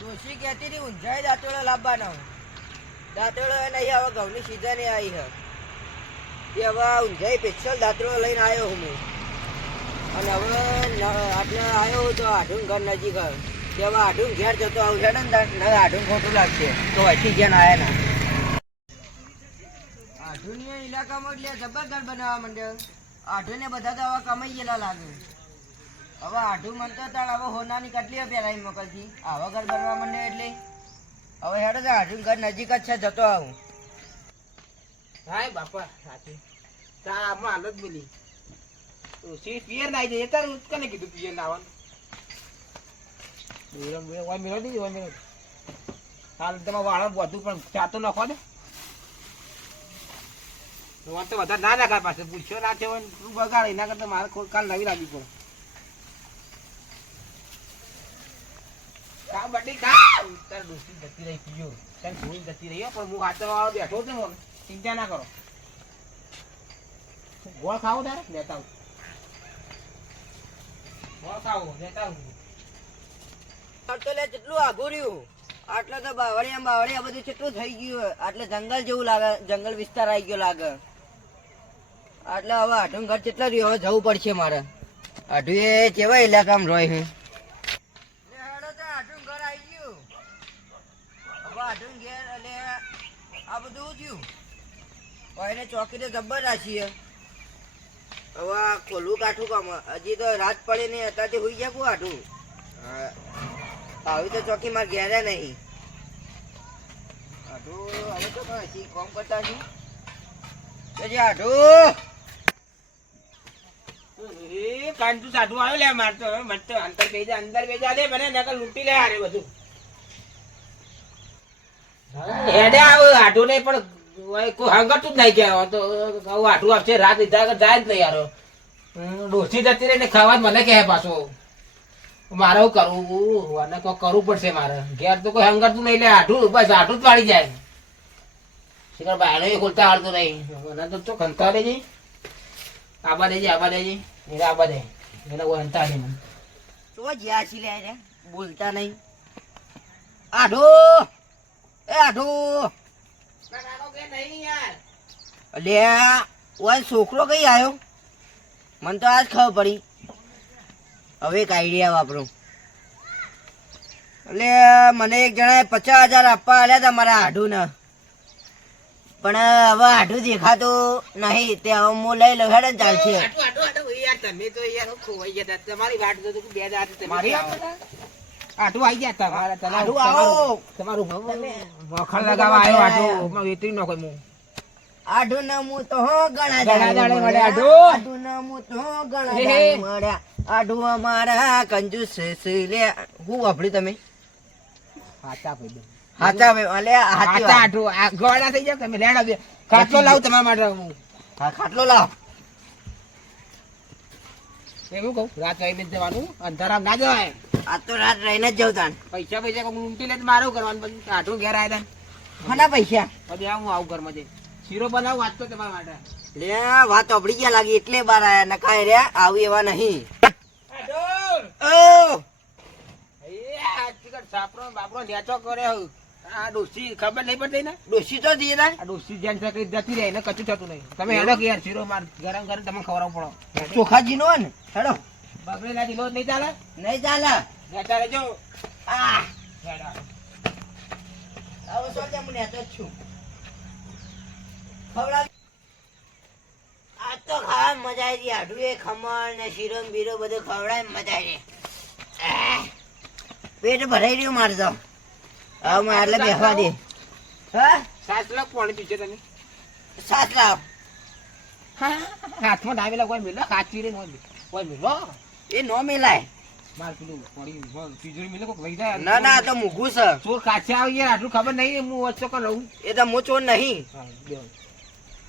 ડોશી કહેતી હતી ઊંઝાઈ દાંતેડો લાવવાનો. દાંતેડો નહીં, હવે ઘઉંની સિઝન આવી છે તે હવે ઊંઝાઈ સ્પેશિયલ દાંતેડો લઈને આવ્યો હું. અને હવે આપણે આવ્યો તો આઢું ઘર નજીક કે હવે આઢું ઘેર જતો આવું છે ને આઢું ખોટું લાગશે તો અહીંથી જ્યાં આવ્યા ના આઢુની ઇલાકામાં એટલે જબર ઘર બનાવવા માંડ્યો. આઢુને બધા તો હવે કમાઈ ગયેલા લાગે. હવે આઢું મનતો તાર હવે હોનાની કેટલી પહેરાઈ મોકલતી આવા ઘર બનવા માંડે એટલે હવે હેડો તો આઢું ઘર નજીક જ છે જતો આવું. હાય બાપા સાચી તા આમાં હાલત બોલી સી પિયર ના આવી જાય તારું કને કીધું પિયર ના આવવાનું ઓય મેળો નહીં ઓય મેળો હાલ તમે વાળા બધું પણ ચાતો નાખો ને વાત તો વધારે ના નાખાય પાસે પૂછ્યો ના થયો તું બગાડ એના કરતા મારે કાલ નવી લાગી પડે કા બડી કા તાર દોસ્તી જતી રહી પીયો તાર ભૂલ જતી રહી પણ હું હાથો વાળો બેઠો છે મને ચિંતા ના કરો ગોળ ખાવો તારે લેતા આવું ગોળ ખાવો લેતા આવું તો લે કેટલું આઘું રહ્યું. આટલે તો બાવળિયા બધું કેટલું થઈ ગયું. આટલે જંગલ જેવું લાગે, જંગલ વિસ્તાર આવી ગયો લાગે. એટલે હવે આઢું ઘર કેટલા રહ્યું હવે જવું પડશે મારે. આઢું એ કેવા ઇલાકામાં રોય છે આઢું ઘર આવી ગયું. હવે આઢું ઘેર એટલે આ બધું થયું એને ચોકી તો જબ્બર રાખીએ. હવે ખોલવું કાઠું કામ હજી તો રાત પડે નહીં અત્યારથી હોઈ જાય આઢું આવી તો ચોકી માં ઘેરે નહીં. આઢું હવે તો હજી કોમ કરતા છું આઢું કાંતુ સાધુ આવ્યો લે મારતો મત અંતર બેજા દે મને નકલ લૂંટી લે આરે બધું હેડે આવ આઢું નહીં પણ કોઈ હંગતું જ નહીં ગયા તો આઢું આપશે રાત લીધા જાય જ નહીં યાર ડોસી જતી રહીને ખાવા જ મને કહે પાછો મારે શું કરવું અને કોઈ કરવું પડશે મારે ઘેર તો કોઈ હંગતું નહીં લે આઢું બસ આઢું જ પાડી જાય શિખર બાયનો ખોલતા આવડતું નહીં મને તો ખંતા દેજે આબા દેજે એને આબા દે એને કોઈ હંતા નહીં મને તો જ્યાં છી લે બોલતા નહીં. આઢું એ આઢું લે ઓય છોકરો કઈ આવ્યો મને તો આજ ખબર પડી. હવે એક આઈડિયા વાપરું. એટલે મને એક જણાએ 50,000 આપવા આલ્યા હતા મારા આઢુને પણ હવે આઢું દેખાતું નહીં તે હવે હું લઈ લઉં હેડે ચાલશે. તમે તો યાર ખોવાઈ ગયા તમારી વાટ જો બે દાત તમારી આટું આવી ગયા આઢું આવો તમારું વખણ લગાવવા આવ્યો આટું વેતરી નો કોઈ આઢું ને હું તો ઘણા દાડે મળે આઢું ને હું તો ઘણા દાડે મળ્યા. આઢું અમારા કંજૂસ છે લે હું વાપર્યું તમે હાચા ભાઈ હાચા ભાઈ અલે હાચી વાત. આટું ગોળા થઈ જાવ તમે લેડા દે ખાટલો લાવ તમારા માટે હું હા ખાટલો લાવ. એવું કહું રાત રહીને જવાનું અંધારામ ના જવાય. આ તો રાત રહીને જ જવું તાન પૈસા કોઈ લૂંટી લે મારું કરવાનું બધું આટું ઘેર આવ્યા કોના પૈસા પછી આવું આવું ઘરમાં જઈ શીરો બનાવું વાંચતો તમારા માટે લે વાત અબડી ગયા લાગી એટલે બાર આયા નકાય રે આવું એવા નહીં. ઓ સાપરો બાપરો નેચો કરે આ ડોસી ખબર નહીં પડતી ને ડોસી તો દીએ તાન આ ડોસી જેન જતી રહે એને કચું થતું નહીં. તમે હેડો કે યાર શીરો માર ગરમ ગરમ તમે ખવડાવવું પડો ચોખાજી નો ને હેડો બગડેલા જીલો નહીં ચાલે નહીં ચાલે લેતા રહેજો આ હેડો આવો સોજે મને તો છું ખવડા આ તો ખાવા મજા આવી ગઈ. આઢું એ ખમણ ને શીરો ને બીરો બધું ખવડાય મજા આવી ગઈ. પેટ ભરાઈ રહ્યું મારે તો હવે મારે એટલે બેસવા દે. હા 7 લાખ પાણી પીછે તમે 7 લાખ હાથમાં ડાવેલા કોઈ મિલો કાચી રે કોઈ મિલો એ નો મેલાય માર પેલું પાણી તિજોરી મિલે કોઈ લઈ જાય ના ના આ તો મૂકું છે. ચોર કાચે આવી યાર આટલું ખબર નહીં હું વચ્ચે કોણ રહું એ તો હું ચોર નહીં.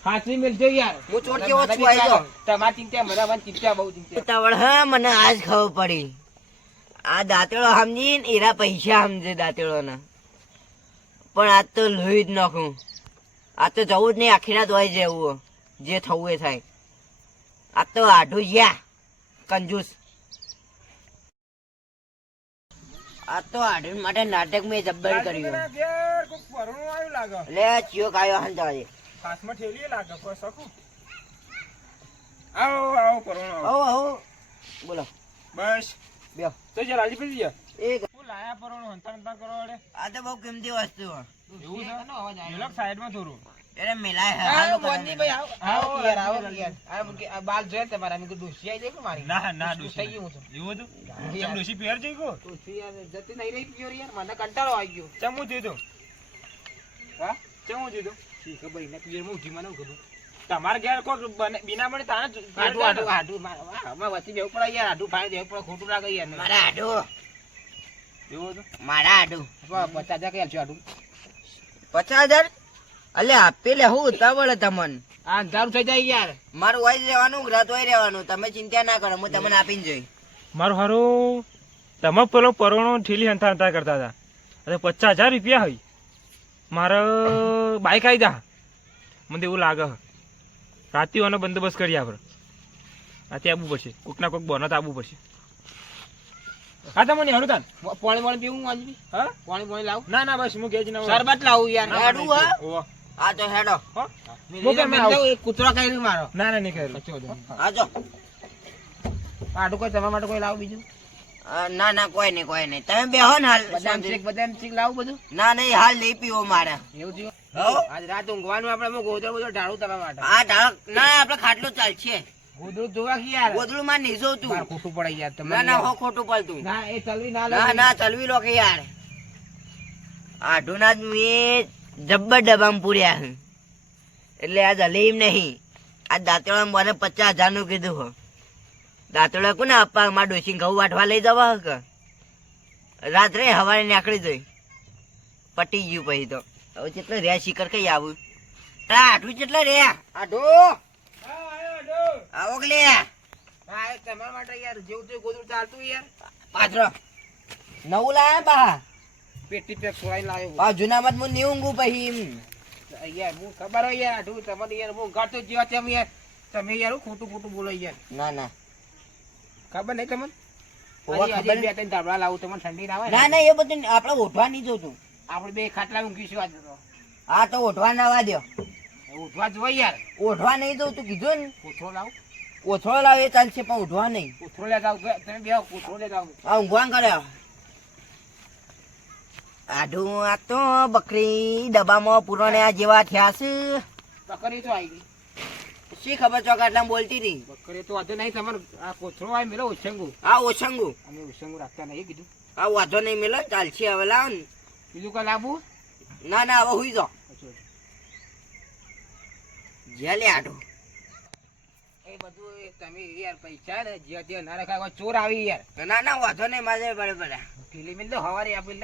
હાથવી મિલજો યાર હું ચોર કેવો છું આઈ તો તમારી ચિંતા મને ચિંતા બહુ ચિંતા તવળ હા મને આજ ખબર પડી. આ દાંતેડો સમજીને એરા પૈસા સમજે દાંતેડો ને પણ આજ તો લોહી જ નાખું. આ તો જવું જ નહીં આખી રાત હોય જેવું જે થવું એ થાય. આ તો આઢું યા કંજૂસ આ તો આઢું માટે નાટક મેં જબ્બર કર્યું. ઘેર કોક પરણું આવ્યું લાગે. લે ચિયો કાયો હંતાજે. હાથમાં ઠેલીએ લાગે કોઈ શકું. આવો પરણું આવો. આવો આવો બોલો. બસ બેહો. તો જે રાજી પડી ગયા. એક હું લાયા પરણું હંતા કરો વડે. આ તો બહુ કિંમતી વસ્તુ હે. એવું છે? ઢોલક સાઈડમાં થોડું. એને મિલાય હે. આ હાલો મોનજીભાઈ કરે. આવો યાર આવો યાર આ બાલ જોયા તમારા મેં કીધું ડોશી આવી જાય કે મારી ના ડોશી થઈ ગયું હું તો એવું હતું? ચમ ડોશી પહેર જઈ ગયો? ડોશી યાર જતી નહીં રહી પ્યોર યાર મને કંટાળો આવી ગયો ચમ હું દીધું? હા ચમ હું દીધું? શી ખબર ને પ્યોર માં ઉઠી મને હું કીધું તમારે ઘેર કોઈ બીના મળે તાને જ ઘેર આટું જાય આટું આટું આમાં વચ્ચે બેવું પડે યાર આટું ફાય દેવું પડે ખોટું લાગે યાર મારા આઢું ને. એવું હતું? મારા આઢું 50,000 કે આલજો આટું 50,000 અલે આપી લે હું ઉતાવળ તમન. આ અંધારું થઈ જાય યાર મારું વાઈ રહેવાનું રાત વાઈ રહેવાનું તમે ચિંતા ના કરો હું તમને આપીને જોઈ. મારું હારું તમે પેલો પરણો ઠીલી હંતા હંતા કરતા હતા અને 50,000 રૂપિયા હોય મારે બાઈક આવી જા મને એવું લાગે રાતીઓનો બંદોબસ્ત કરીએ આપણે રાતે આવવું પડશે કોકના કોક બોનત આવવું પડશે. હા તમને હણું તાન પાણી પીવું આજે હા પાણી લાવું ના ના બસ હું ગેજ ના શરબત લાવું યાર હેડું હા? આ તો હેડો. એક કૂતરો કરી મારો ના ના નહીં કરેલું. આજો. આટું કોઈ તમારા માટે કોઈ લાવું બીજું ના ના કોઈ નહીં તમે બેહો ને હાલ બદામ શેક લાવું બધું ના નહીં હાલ નહીં પીવો મારે. એવું થયું હો? આજ રાત ઊંઘવાનું આપણે ગોદડું બધું ઢાળું તમારા માટે આ ઢાળ ના આપણે ખાટલું ચાલશે. ગોદડું જોવા કે યાર ગોદડું માં નહીં જોતું. મારે ખોટું પડે યાર તમને ના ના યાર. હો ખોટું પડતું. ના એ ચલવી ના ના ના ચલવી લો કે યાર આઢું ના જ મેં જબ્બર ડબ્બામાં પૂર્યા છે એટલે આજ હલીમ નહીં. આ દાંતેડા મને 50,000 નું કીધું હો. દાંતેડા કોને આપવા મારા ડોસી ઘઉં વાટવા લઈ જવા કે રાત્રે હવારે નીકળી જોઈ પટી ગયું પછી તો હવે કેટલા રહ્યા શિખર કઈ આવું આઠું કેટલા રહ્યા આઢું આવો કે લે હા એ તમારા માટે યાર જેવું તેવું ગોદડું ચાલતું યાર પાત્ર નવું લાયા બા પેટી પેક સોળાઈ લાવ્યો આ જુનામાં હું નહીં ઊંઘું પછી એમ. યાર હું ખબર હોય યાર આટલું તમને યાર હું ગાતો જેવા તેમ યાર તમે યાર હું ખોટું બોલો યાર ના ના ખબર નહીં તમને ઓવા હજી ખબર બે ત્રણ ધાબળા લાવું તમને ઠંડી ના આવે ના ને ના એ બધું આપણે ઓઢવા નહીં જોતું. આપણે બે ખાટલા ઊંઘીશું આજે તો હા તો ઓઢવા ના વા દો. ઉઠવા જ હોય યાર ઓઢવા નહીં જોતું કીધું ને કોથળો લાવું ઓછો લાવે એ ચાલશે પણ ઓઢવા નહીં. કોથળો લેતા આવું તમે બે કોથળો લેતા આવું આ ઊંઘવા કરે આઢું આ તો બકરી ડબ્બામાં પુરાણે આ જેવા થયા છે. બકરી તો આવી ગઈ શી ખબર ચોક આટલા બોલતી હતી. બકરી તો વાંધો નહીં તમારે આ કોથળો આવી મેલો ઓછંગુ આ ઓછંગુ અમે ઓછંગુ રાખતા નહીં કીધું આ વાંધો નહીં મેલો ચાલશે હવે લાવ ને. બીજું કઈ લાવવું ના ના હવે હુઈ જાઓ જ્યાં લે આઢું. એ બધું એ તમે યાર પૈસા ને જે તે ના રખાય કોઈ ચોર આવી યાર ના ના વાંધો નહીં મારે બરાબર પેલી મિલ તો હવારે આપી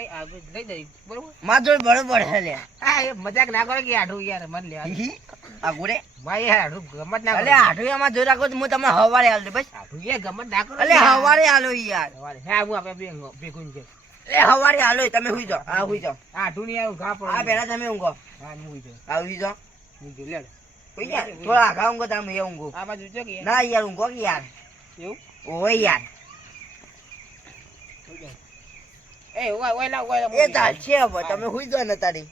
લઈ જઈ બરોબર માર જોડે બરોબર હે લે. હા એ મજાક ના કરે કે આઢું યાર મન લે આ ગુડે ભાઈ યાર આઢું ગમત ના અલે કરે આઢું એમાં જોઈ રાખો તો હું તમને હવારે હાલ દે બસ. આઢું યાર ગમત ના કરો અલે હવારે હાલો યાર. હવારે હા હું આપણે ભેગું છે અલે હવારે હાલો તમે હુઈ જાઓ. હા હુઈ જાઓ. આઢું ની યાર ઘા પડે આ પેલા તમે ઊંઘો. હા હું હુઈ જાઉં આ હુઈ જાઓ. હું જોઈ લે હુઈ જા. થોડા આઘા ઊંઘો તમે એ ઊંઘો. આ બાજુ છે કે યાર ના યાર ઊંઘો કે યાર. એવું ઓય યાર એ ઓય લાવ એ ચાલશે હવે તમે હુઈ જાઓ ને તારી.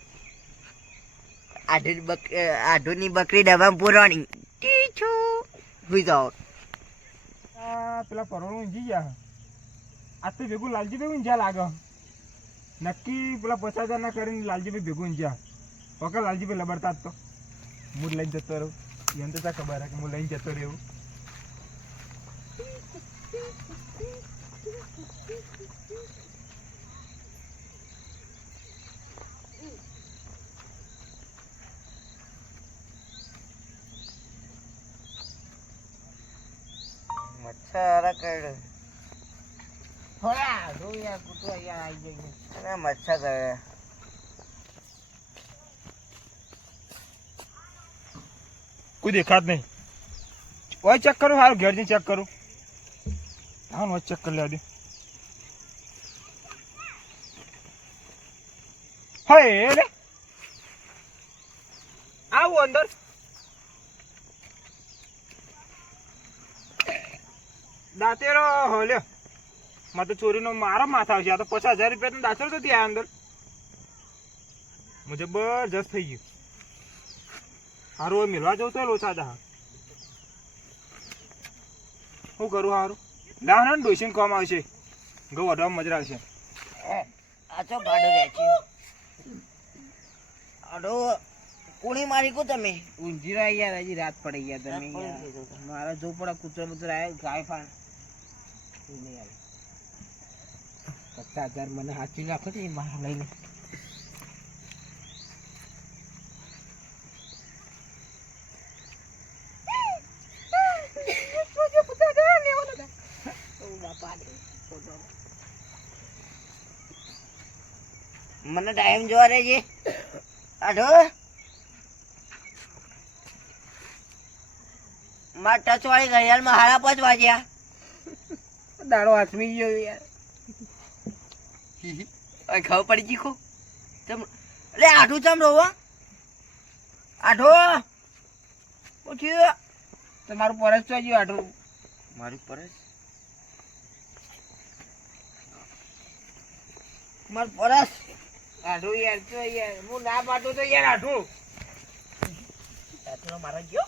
આઢુની બકરી ડબ્બામાં પુરાણી ટીચુ હુઈ જાઓ. પેલા પરણું ઊંઘી ગયા આજ તો ભેગું લાલજી ભાઈ ઊંઝા લાગે નક્કી પેલા 50,000 ના કરીને લાલજી ભાઈ ભેગું ઊંઝા વખત લાલજી ભાઈ લબડતા જ તો મૂડ લઈને જતો રહું એમ તો ખબર હે કે હું લઈને જતો રહેવું. મચ્છર કરે થોડા જો યાર કૂતરો યાર આવી જાય અને મચ્છર કરે કોઈ દેખાત નહીં ઓય ચેક કરું હારું ઘેર જઈને ચેક કરું હા ઓય ચેક કરી લેવા દે હે રે આવો અંદર દાંતેરો હો લ્યો માં તો ચોરીનો મારો માથા આવશે. આ તો 50,000 રૂપિયા દાખલ તો ત્યાં અંદર જબરજસ્ત થઈ ગયું. હારું હવે મેળવા જવું તો લોચા દા. શું કરું હારું? ના ના ડોસીને કામ આવશે. ઘઉં વાઢવામાં મજા આવશે. આ તો ભાડો રહે છે આડો કોણી મારી કો તમે ઊંઝી યાર હજી રાત પડી ગયા તમે યાર. મારા જો પડે કૂતરો બુતરો આવ્યો ગાય ફાન નહીં આવે. 50,000 મને હાચવી નાખો ને મારા લઈને. મને ટાઈમ જોવા રે છે આઢો માર ટચ વાળી ઘડિયાળમાં 5:30 વાગ્યા. દાડો હાથમી ગયો યાર. ખબર પડી ગઈ ખો એટલે આઢું ચમ રોવો આઢો પૂછ્યું તમારું પરસ તો ગયું આટલું. મારું પરસ મારું પરસ આઠું યાર તો યાર હું ના પાડું તો યાર આઠું રાત્રિનો મારો ગયો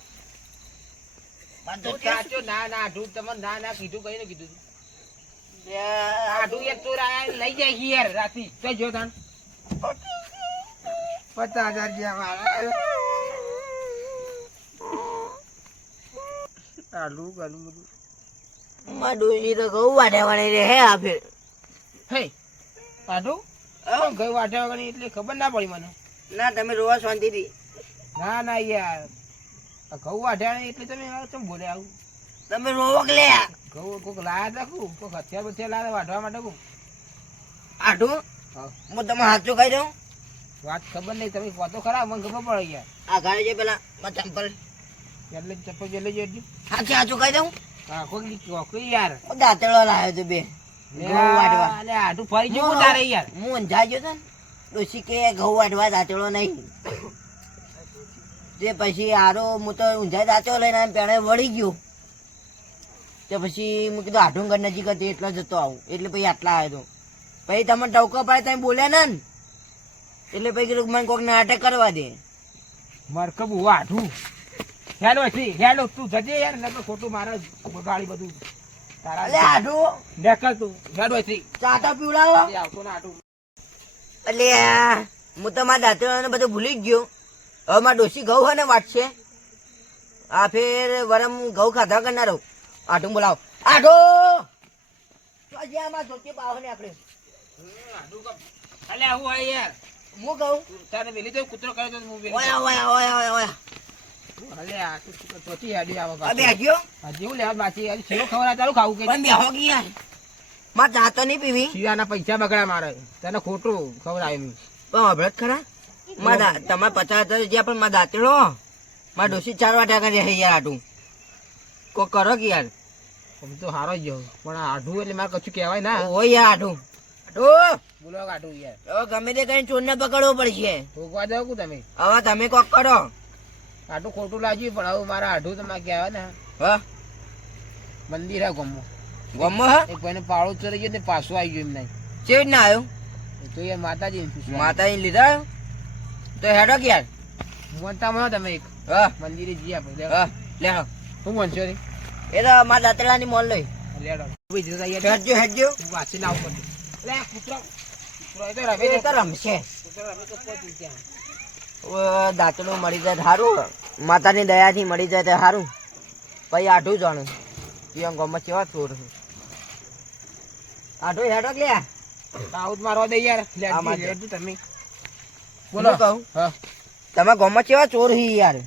સાચો ના ના આઠું તમે ના ના કીધું કઈ ને કીધું આઠું યાર ચોર આયા લઈ જાય છે યાર રાતી તો જો તાણ 50,000 ગયા મારા આલુ ગાલું બધું માં ડોસી તો ઘઉં વાઢાવાળી રે હે આ ફેર હે આઠું ગઈ વાટે વગર એટલે ખબર ના પડી મને. ના તમે રોવા શાંતિથી ના ના યાર ઘઉં વાઢ્યા એટલે તમે કેમ બોલે આવું? તમે રોવો કે લે ઘઉં કોઈક લાયા હતા કોઈક હથિયાર બથિયાર લાયા વાઢવા માટે કોક. આઢું હા હું તમે સાચું કહી દઉં વાત ખબર નહીં તમે કહો તો ખરા મને ખબર પડે યાર. આ ગાડી છે પેલા ચંપલ એટલે ચપ્પલ એટલે જો એટલી સાચું કહી દઉં હા કોઈ યાર હું દાંતેડો લાવ્યો તો બે ઘઉં વાઢવા અલે આઠું ફરી જવું તારે યાર. હું ઊંઝાઈ ગયો તો ને ડોસી કે ઘઉં વાઢવા દાંતેડો નહીં તે પછી હારો હું તો ઊંઝાઈ દાંતેડો લઈને આમ પેણે વળી ગયો તે પછી મેં કીધું આઠું ઘર નજીક હતી એટલો જતો આવું એટલે પછી આટલા આવ્યો તો પછી તમે ટવકો પાડે તમે બોલ્યા ને એટલે પછી કીધું મને કોઈક નાટક કરવા દે મરકબ હું આઠું હેલો હેલો તું જજે યાર નકર ખોટું મારા બગાડી બધું અલે તારા આઢું દેખલ તું હેલો ચાટા પીવડાવો આવતો ને આઠું એટલે હું તો મારા દાંતેડો બધું ભૂલી જ ગયો હવે મારા ડોસી ઘઉં હોય ને વાટશે આ ફેર વરમ ઘઉં ખાધા કરનારો આઠું બોલાવો આઠો તો જે આમાં ધોતી પાવો ને આપણે અલે આવું હોય યાર હું કહું તારે વેલી તો કૂતરો કરે તો હું વેલી ઓયા ઓયા ઓયા ઓયા ઓયા અલે આ ચોથી હેડી આવે આ બેગ્યો જેવું લેવા બાકી આજે શીરો ખબર ચાલુ ખાવું કે પણ બેહો ગઈ યાર માર જાતો નહીં પીવી શીરાના પૈસા બગડા મારે તને ખોટું ખબર આવી પણ અભરત ખરા તમારે 50,000 રૂપિયા પણ મારા દાંતેડો મારા ડોસી 4 વાટા કરી યાર આટું કોઈ કરો કે યાર હું તો હારો જ ગયો પણ આઢું એટલે મારે કશું કહેવાય ના હોય યાર આટું આટું બોલો આઢું યાર હવે ગમે તે કઈ ચોરને પકડવો પડશે ઠોકવા જાવ કુ તમે હવે તમે કોક કરો આટલું ખોટું લાગ્યું પણ હવે મારા આઢું તમારે કહેવાય ને હા મંદિર હે ગમો ગમો હા એક ભાઈને પાળો ચડી ગયો ને પાછું આવી ગયું એમ નહીં ચેવી ના આવ્યો એ તો યાર માતાજી માતાજી લીધા આવ્યો તો હેડો કે યાર મોનતા માં તમે એક હા મંદિરે જઈએ આપણે હા લેડો શું મોનશો રે એ તો મારા દાંતેડાની મોલ લઈ લેડો બીજું યાર હેડજો હેડજો વાંચી ના ઉપર લે કૂતરો કૂતરો એ તો રમે એ તો રમશે કૂતરો રમે તો કોઈ ત્યાં દાંતડું મળી જાય તો સારું માતાની દયાથી મળી જાય તો સારું પછી આઠું જાણું પિયમ ગમત કેવા ચોર છે આઠું હેડો કે લે દાઉદ મારવા દે યાર આ માર લેડજો તમે બોલો કહું હા તમે ગમત કેવા ચોર હી યાર